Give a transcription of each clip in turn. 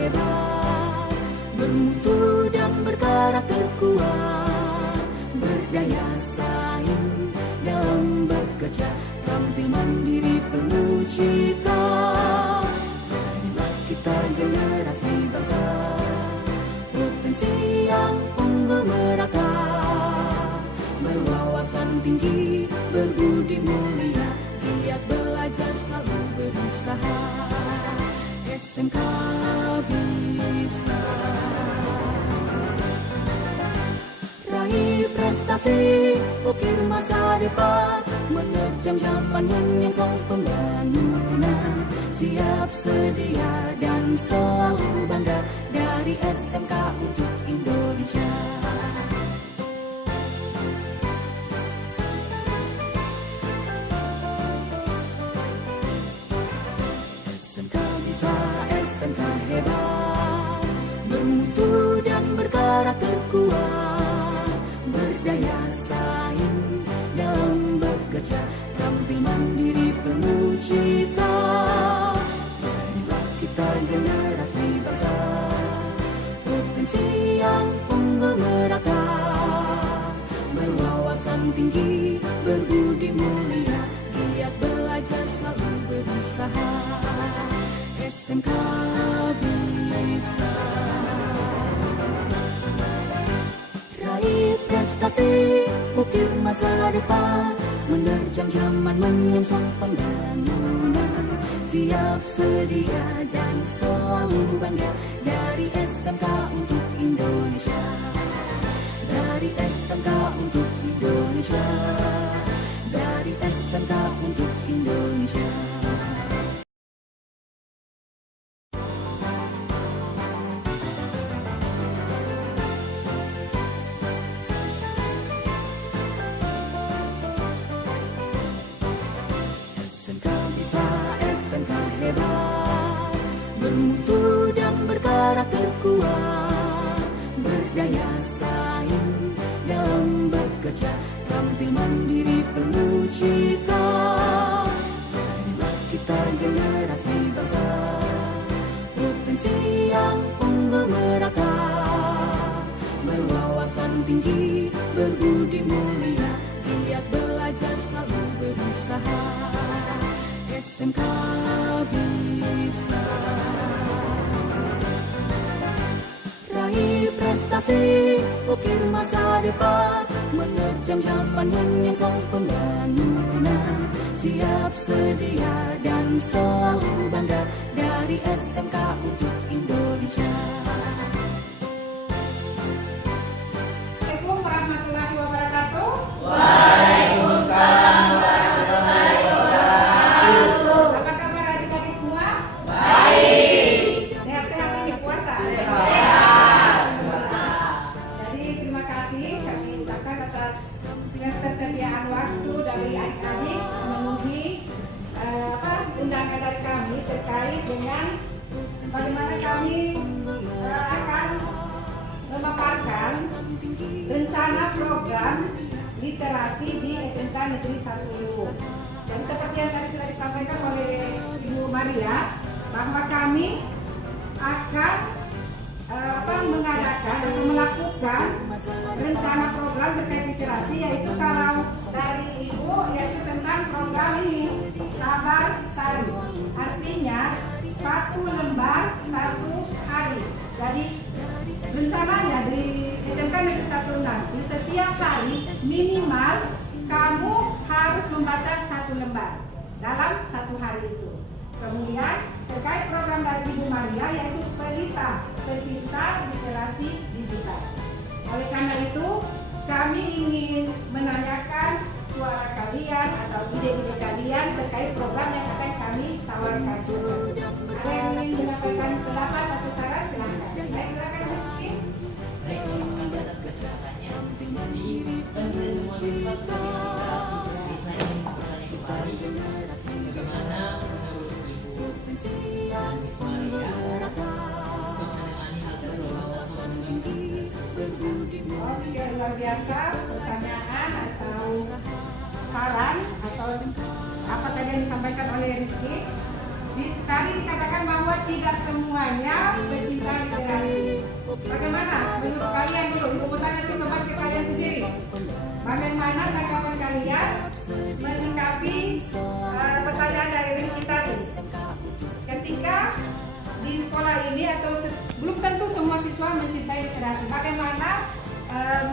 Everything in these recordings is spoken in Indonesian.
hebat, bermutu dan berkarakter kuat, berdaya saing dalam bekerja, tampil mandiri penuh cita. Jadilah kita generasi bangsa, potensi yang unggul merata, berwawasan tinggi, berbudi mulia, giat belajar selalu berusaha. SMK bisa raih prestasi, ukir masa depan, menerjang zaman menyongsong pembangunan, siap sedia dan selalu bangga dari SMK untuk Indonesia. SMK bisa, SMK hebat, bermutu dan berkarakter kuat, berdaya saing dalam bekerja, tampil mandiri penuh cita. Jadilah kita generasi bangsa, potensi yang unggul merata, berwawasan tinggi, berbudi mulia, giat belajar selalu berusaha. SMK bisa raih prestasi, ukir masa depan, menerjang zaman menyongsong pembangunan, siap sedia dan selalu bangga dari SMK untuk Indonesia. Dari SMK untuk Indonesia, dari SMK untuk Indonesia. SMK bisa, SMK hebat, bermutu dan berkarakter kuat, berdaya saing dalam bekerja, tampil mandiri penuh cita. Jadilah kita generasi bangsa, potensi yang unggul merata, berwawasan tinggi, berbudi mulia, giat belajar selalu berusaha. SMK bisa raih prestasi, ukir masa depan, menerjang zaman menyongsong pembangunan, siap sedia dan selalu bangga dari SMK untuk Indonesia. Assalamualaikum warahmatullahi wabarakatuh. Waalaikumsalam warahmatullahi wabarakatuh. Apa kabar adik-adik semua? Baik. Sehat-sehat ini puasa? Sehat. Jadi terima kasih kami ucapkan atas ketersediaan waktu dari adik-adik memenuhi undangan dari kami terkait dengan bagaimana kami akan memaparkan rencana program literasi di SMK Negeri 1. Dan seperti yang tadi sudah disampaikan oleh Ibu Maria, bahwa kami akan mengadakan atau melakukan rencana program terkait literasi, yaitu kalau dari Ibu yaitu tentang program ini sabar tari, artinya 1 lembar 1 hari. Jadi rencananya di SMK Negeri 1 nanti setiap hari minimal kamu harus membaca 1 lembar dalam 1 hari itu. Kemudian terkait program dari Ibu Maria yaitu pecinta literasi digital. Oleh karena itu kami ingin menanyakan suara kalian atau ide-ide kalian terkait program yang akan kami tawarkan. Ada yang ingin menyampaikan pendapat atau saran? Silakan. Silakan Rizky. Oke, luar biasa. Pertanyaan atau saran atau apa tadi yang disampaikan oleh Rizky? Tadi dikatakan bahwa tidak semuanya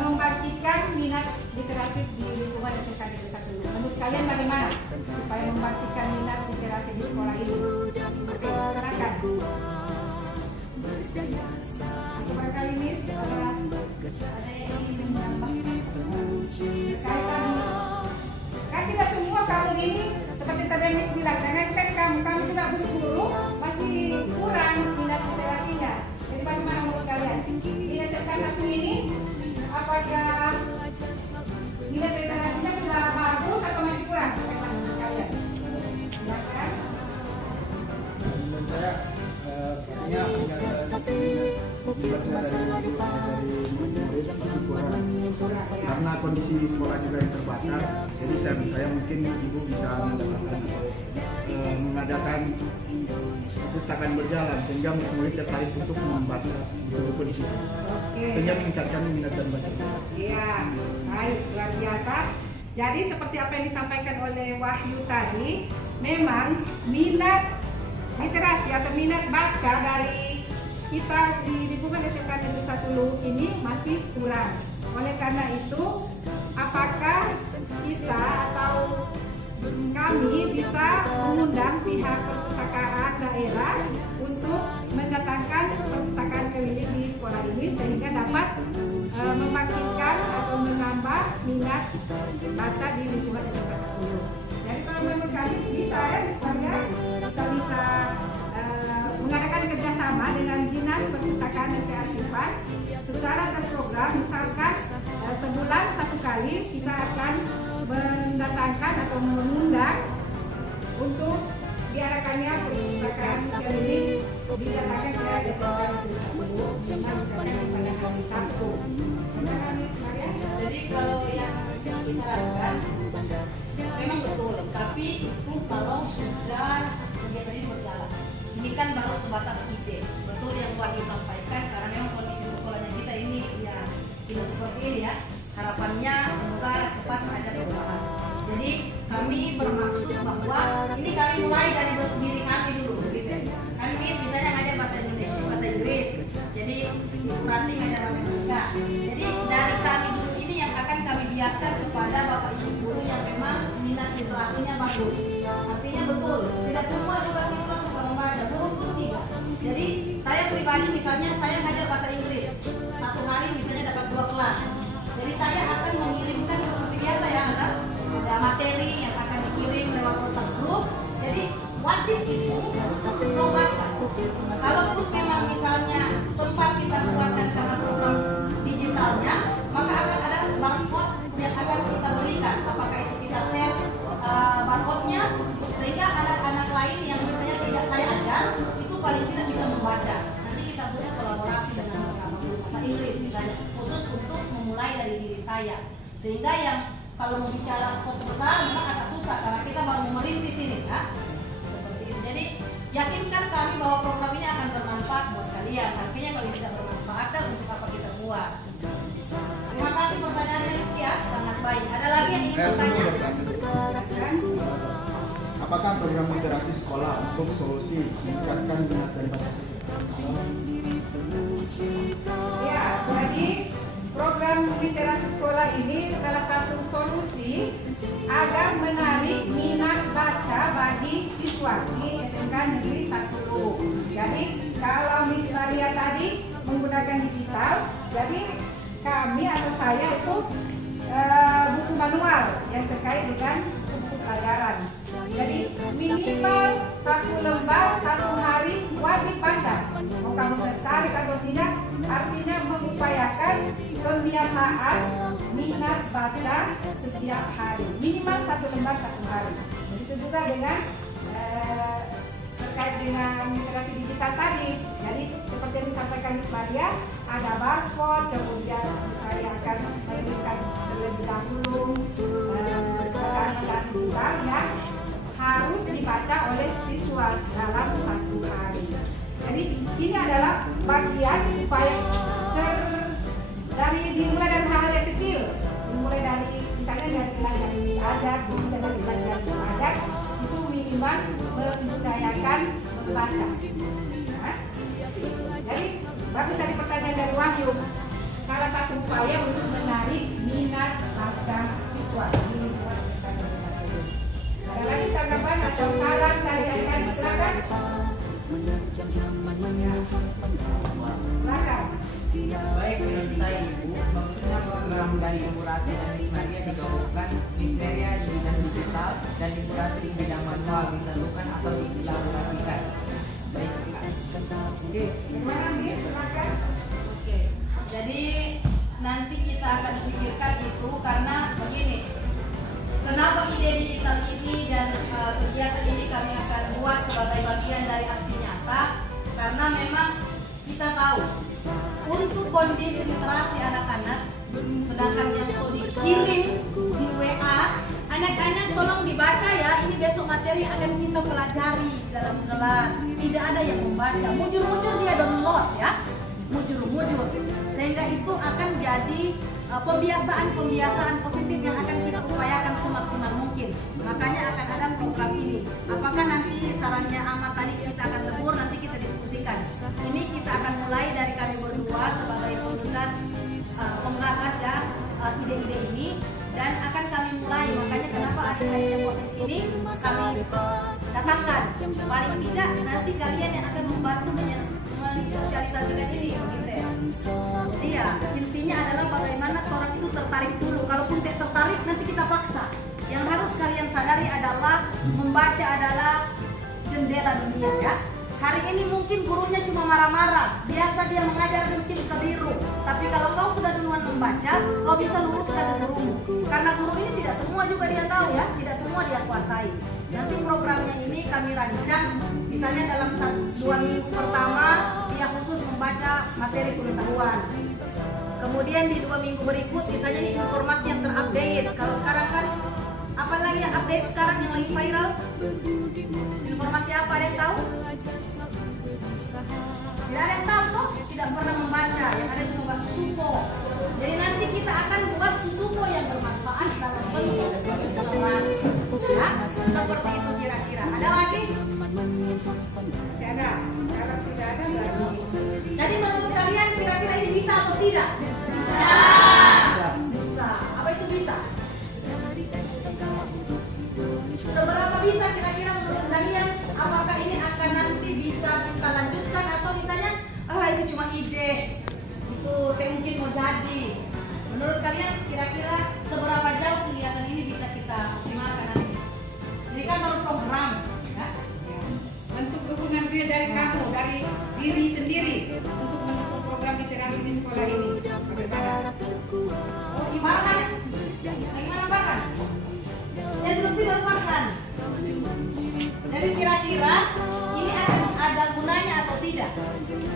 membangkitkan minat literasi di lingkungan SMK Negeri 1 Luwu. Menurut kalian bagaimana supaya membangkitkan minat literasi di sekolah ini? Oke, silakan. Barangkali Miss ada yang ingin menambah berkaitan. Kan tidak semua kamu ini seperti tadi Miss bilang, kan kamu juga guru masih kurang minat literasinya. Jadi bagaimana menurut kalian? Di SMK 1 ini apakah minat literasinya sudah bagus atau masih kurang? Bagaimana menurut kalian? Silakan. Menurut saya artinya karena kondisi di sekolah juga yang terbatas, jadi saya mungkin ibu bisa mengadakan perpustakaan berjalan sehingga murid tertarik untuk membaca buku di situ, sehingga meningkatkan minat dan baca. Iya, baik, luar biasa. Jadi seperti apa yang disampaikan oleh Wahyu tadi, memang minat literasi atau minat baca dari kita di lingkungan SMK Negeri 1 Luwu ini masih kurang. Oleh karena itu, apakah kita atau kami bisa mengundang pihak perpustakaan daerah untuk mendatangkan perpustakaan keliling di sekolah ini sehingga dapat membangkitkan atau menambah minat baca di lingkungan SMK 1 Luwu. Jadi kalau menurut kami bisa ya, misalnya kita bisa mengadakan kerjasama dengan Dinas Perpustakaan dan Kearifan secara terprogram, misalkan sebulan satu kali kita akan mendatangkan atau mengundang untuk diadakannya perpustakaan keliling didatangkan ke daerah dengan pada hari Sabtu. Jadi kalau yang disarankan memang betul, tapi itu kalau sudah kegiatan ini berjalan. Ini kan baru sebatas ide, betul yang Wahyu sampaikan, karena memang kondisi sekolahnya kita ini ya tidak seperti ini ya. Harapannya semoga cepat ada perubahan. Jadi kami bermaksud bahwa ini kami mulai dari diri kami dulu, gitu. Kan ini misalnya ngajar bahasa Indonesia, bahasa Inggris, jadi berarti ngajar bahasa Indonesia. Jadi dari kami dulu ini yang akan kami biarkan kepada bapak ibu guru yang memang minat literasinya bagus. Artinya betul, tidak semua juga siswa suka membaca, belum tentu tidak. Jadi saya pribadi misalnya saya ngajar bahasa Inggris, satu hari misalnya dapat 2 kelas. Jadi saya akan mengirimkan seperti biasa ya, ada materi yang akan dikirim lewat WhatsApp grup. Jadi wajib itu membaca. Kalaupun memang misalnya sempat kita buatkan karena program digitalnya, maka akan ada barcode yang akan kita berikan. Apakah itu kita share barcode-nya sehingga anak-anak lain yang misalnya tidak saya ajar itu paling tidak bisa membaca. Nanti kita butuh kolaborasi dengan beberapa guru bahasa Inggris misalnya khusus untuk memulai dari diri saya. Sehingga yang kalau mau bicara skop besar memang agak susah karena kita baru merintis ini ya. Seperti itu. Jadi yakinkan kami bahwa program ini akan bermanfaat buat kalian. Artinya kalau tidak bermanfaat kan untuk apa kita buat. Terima kasih pertanyaannya Rizky ya, sangat baik. Ada lagi yang ingin bertanya? Apakah program literasi sekolah untuk solusi meningkatkan minat dan baca? Ya, jadi program literasi sekolah ini salah satu solusi agar menarik minat baca bagi siswa di SMK Negeri 1 Luwu. Jadi kalau Miss Maria tadi menggunakan digital, jadi kami atau saya itu buku manual yang terkait dengan buku pelajaran. Jadi minimal 1 lembar 1 hari wajib baca. Mau kamu tertarik atau tidak, artinya mengupayakan kebiasaan minat baca setiap hari. Minimal 1 lembar 1 hari. Begitu juga dengan terkait dengan literasi digital tadi. Jadi seperti yang disampaikan Miss Maria, ada barcode, kemudian saya akan memberikan terlebih dahulu bahan yang harus dibaca oleh siswa dalam 1 hari. Jadi ini adalah bagian upaya dimulai dari hal yang kecil, dimulai dari misalnya dari belajar adat, kemudian dari belajar adat itu minimal membudayakan membaca. Nah, jadi bagus dari pertanyaan dari Wahyu. Salah satu supaya untuk menarik minat akan siswa di lingkungan SMK Negeri 1 ini. Ada lagi tanggapan atau saran dari adik-adik? Silakan. Silakan. Baik, perintah Ibu, maksudnya program dari Ibu Rati dan Miss Maria digabungkan, Miss Maria di bidang digital dan Ibu Rati di bidang manual disatukan atau dilaborasikan. Baik, Kak. Oke, gimana Miss? Silakan. Oke, jadi nanti kita akan pikirkan itu karena begini. Kenapa ide digital ini dan kegiatan ini kami akan buat sebagai bagian dari aksi nyata? Karena memang kita tahu untuk kondisi literasi anak-anak, sedangkan yang sudah dikirim di WA, anak-anak tolong dibaca ya, ini besok materi akan kita pelajari dalam kelas. Tidak ada yang membaca, mujur-mujur dia download ya, mujur-mujur, sehingga itu akan jadi pembiasaan positif yang akan kita upayakan semaksimal mungkin. Makanya akan ada program ini. Apakah nanti sarannya Ahmad tadi kita akan tegur, nanti kita diskusikan. Ini kita akan mulai dari kami berdua sebagai penggagas ya ide-ide ini, dan akan kami mulai. Makanya kenapa ada posisi ini kami datangkan. Paling tidak nanti kalian yang akan membantu mensosialisasikan ini, gitu ya. Jadi ya intinya adalah bagaimana orang itu tertarik dulu. Kalaupun tidak tertarik nanti kita paksa. Yang harus kalian sadari adalah membaca adalah jendela dunia ya. Hari ini mungkin gurunya cuma marah-marah, biasa dia mengajar mungkin keliru. Tapi kalau kau sudah duluan membaca, kau bisa luruskan gurumu. Karena guru ini tidak semua juga dia tahu ya, tidak semua dia kuasai. Nanti programnya ini kami rancang, misalnya dalam 2 minggu pertama dia khusus membaca materi pengetahuan. Kemudian di 2 minggu berikut misalnya ini informasi yang terupdate. Kalau sekarang kan apalagi yang update sekarang yang lagi viral? Informasi apa, ada yang tahu? Tidak ada yang tahu toh? Tidak pernah membaca, yang ada cuma susupo. Jadi nanti kita akan buat susupo yang bermanfaat dalam bentuk kelas. Ya, seperti itu kira-kira. Ada lagi? Tidak ada. Kalau tidak ada berarti. Jadi menurut kalian kira-kira ini bisa atau tidak? Bisa. Bisa. Apa itu bisa? Seberapa bisa kira-kira menurut kalian? Apakah ini akan nanti bisa kita lanjutkan atau misalnya itu cuma ide, itu mungkin mau jadi? Menurut kalian kira-kira seberapa jauh kegiatan ini bisa kita optimalkan nanti? Ini kan baru program, ya? Bentuk dukungan dia dari kamu, dari diri sendiri untuk mendukung program literasi di sekolah ini. Bagaimana? Oh, dimakan? Bagaimana makan? Belum tidak makan. Jadi kira-kira ini akan ada gunanya atau tidak?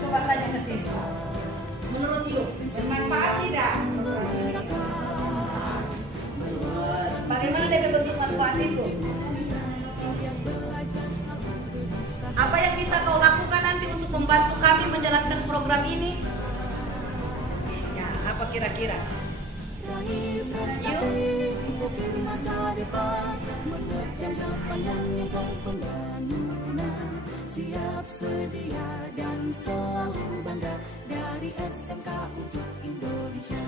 Coba tanya ke sini. Menurut you, Bermanfaat tidak? bagaimana dia bentuk manfaat itu? Apa yang bisa kau lakukan nanti untuk membantu kami menjalankan program ini? Ya, apa kira-kira? Mengukir masa depan, menerjang zaman yang sang pembangunan. Siap sedia dan selalu bangga dari SMK untuk Indonesia.